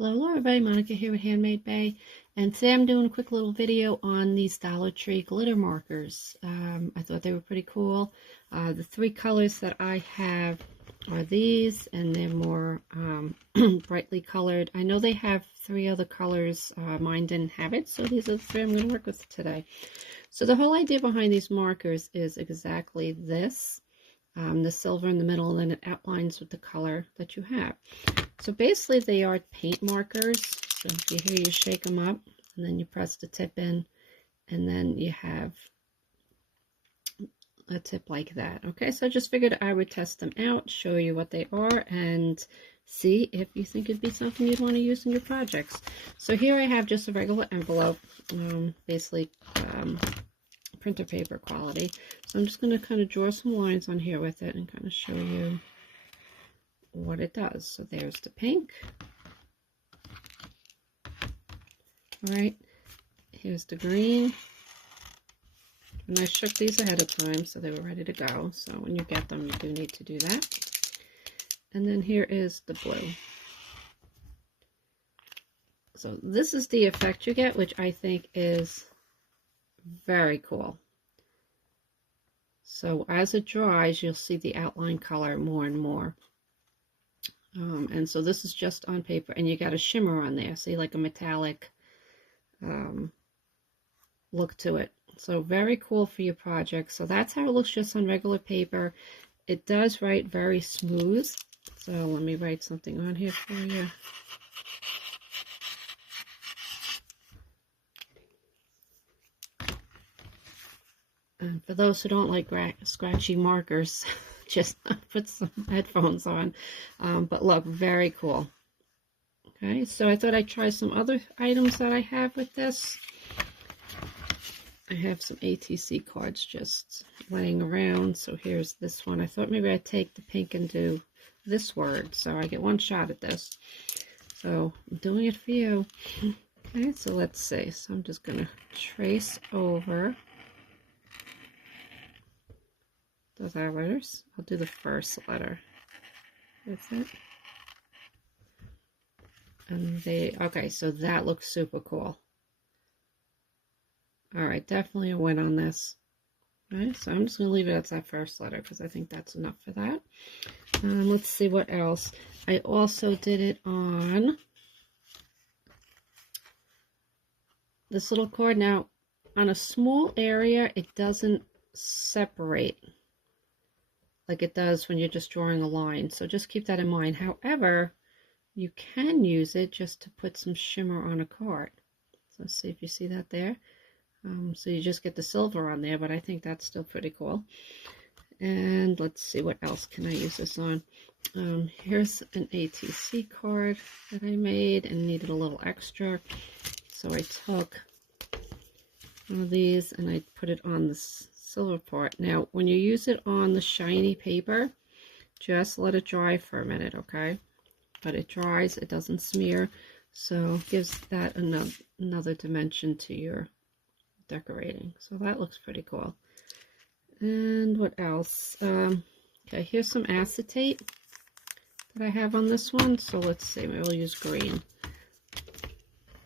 Hello everybody, Monica here with Handmade Bay, and today I'm doing a quick little video on these Dollar Tree glitter markers. I thought they were pretty cool. The three colors that I have are these, and they're more brightly colored. I know they have three other colors. Mine didn't have it, so these are the three I'm going to work with today. So the whole idea behind these markers is exactly this. The silver in the middle, and then it outlines with the color that you have. So basically they are paint markers. So you shake them up, and then you press the tip in, and then you have a tip like that. Okay, so I just figured I would test them out, show you what they are, and see if you think it'd be something you'd want to use in your projects. So here I have just a regular envelope, basically printer paper quality. So I'm just going to kind of draw some lines on here with it and kind of show you what it does. So there's the pink. All right, here's the green. And I shook these ahead of time so they were ready to go. So when you get them, you do need to do that. And then here is the blue. So this is the effect you get, which I think is very cool. So as it dries, you'll see the outline color more and more. And so this is just on paper, and you got a shimmer on there. See, like a metallic look to it. So very cool for your project. So that's how it looks just on regular paper. It does write very smooth. So let me write something on here for you. And for those who don't like scratchy markers, just put some headphones on. But look, very cool. Okay, so I thought I'd try some other items that I have with this. I have some ATC cards just laying around. So here's this one. I thought maybe I'd take the pink and do this word. So I get one shot at this. So I'm doing it for you. Okay, so let's see. So I'm just going to trace over those letters. I'll do the first letter. That's it. And okay, so that looks super cool. All right, definitely a win on this. All right, so I'm just going to leave it as that first letter because I think that's enough for that. Let's see what else. I also did it on this little cord. Now, on a small area, it doesn't separate like it does when you're just drawing a line. So just keep that in mind. However, you can use it just to put some shimmer on a card. So let's see if you see that there. So you just get the silver on there, but I think that's still pretty cool. And let's see, what else can I use this on? Here's an ATC card that I made and needed a little extra. So I took one of these and I put it on the silver part. Now, when you use it on the shiny paper, just let it dry for a minute, okay? But it dries, it doesn't smear, so it gives that another dimension to your decorating. So that looks pretty cool. And what else? Okay, here's some acetate that I have on this one. So let's see, maybe we'll use green.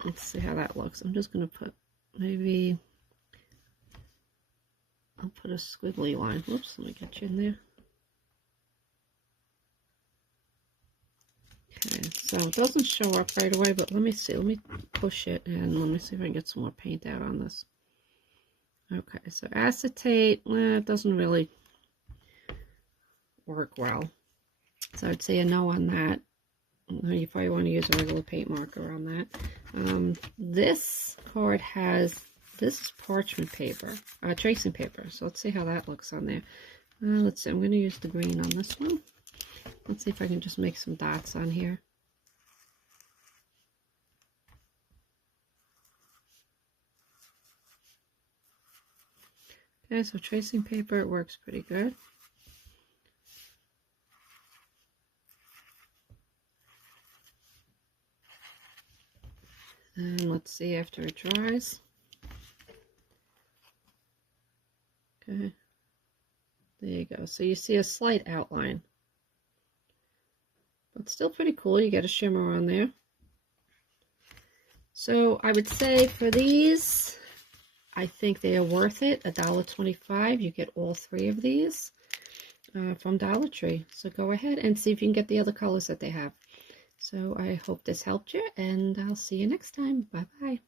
Let's see how that looks. I'm just going to put, maybe, I'll put a squiggly line. Whoops, let me get you in there. Okay, so it doesn't show up right away, but let me see. Let me push it and let me see if I can get some more paint out on this. Okay, so acetate, it doesn't really work well. So I'd say a no on that. You probably want to use a regular paint marker on that. This card has, this is parchment paper, tracing paper. So let's see how that looks on there. Let's see, I'm going to use the green on this one. Let's see if I can just make some dots on here. Okay, so tracing paper, it works pretty good. And let's see after it dries. Okay, there you go. So you see a slight outline, but still pretty cool. You get a shimmer on there. So I would say for these, I think they are worth it. $1.25. You get all 3 of these from Dollar Tree. So go ahead and see if you can get the other colors that they have. So I hope this helped you, and I'll see you next time. Bye-bye.